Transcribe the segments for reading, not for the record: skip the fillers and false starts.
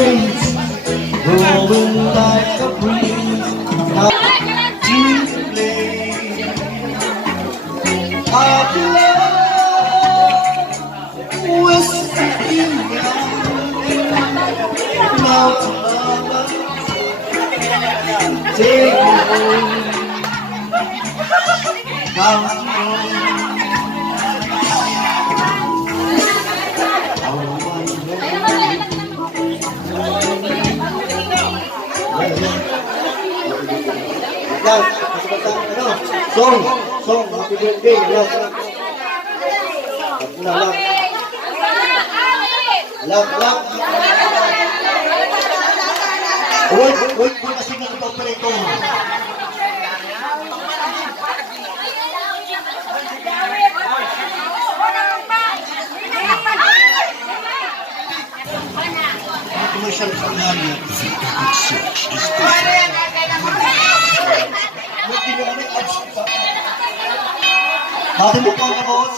days, rolling like a breeze. Now to play of love, whispering now to love, take me home, down the road. Yan, song, happy birthday, yan. Love. Wait, kasi nga ito pa rin. Commercial sa namin. Dati mo pa ka, boss?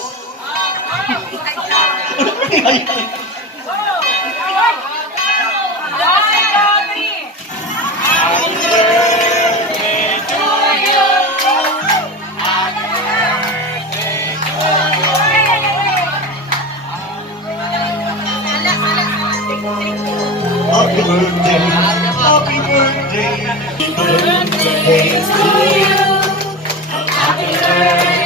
Happy birthday to you. Happy birthday.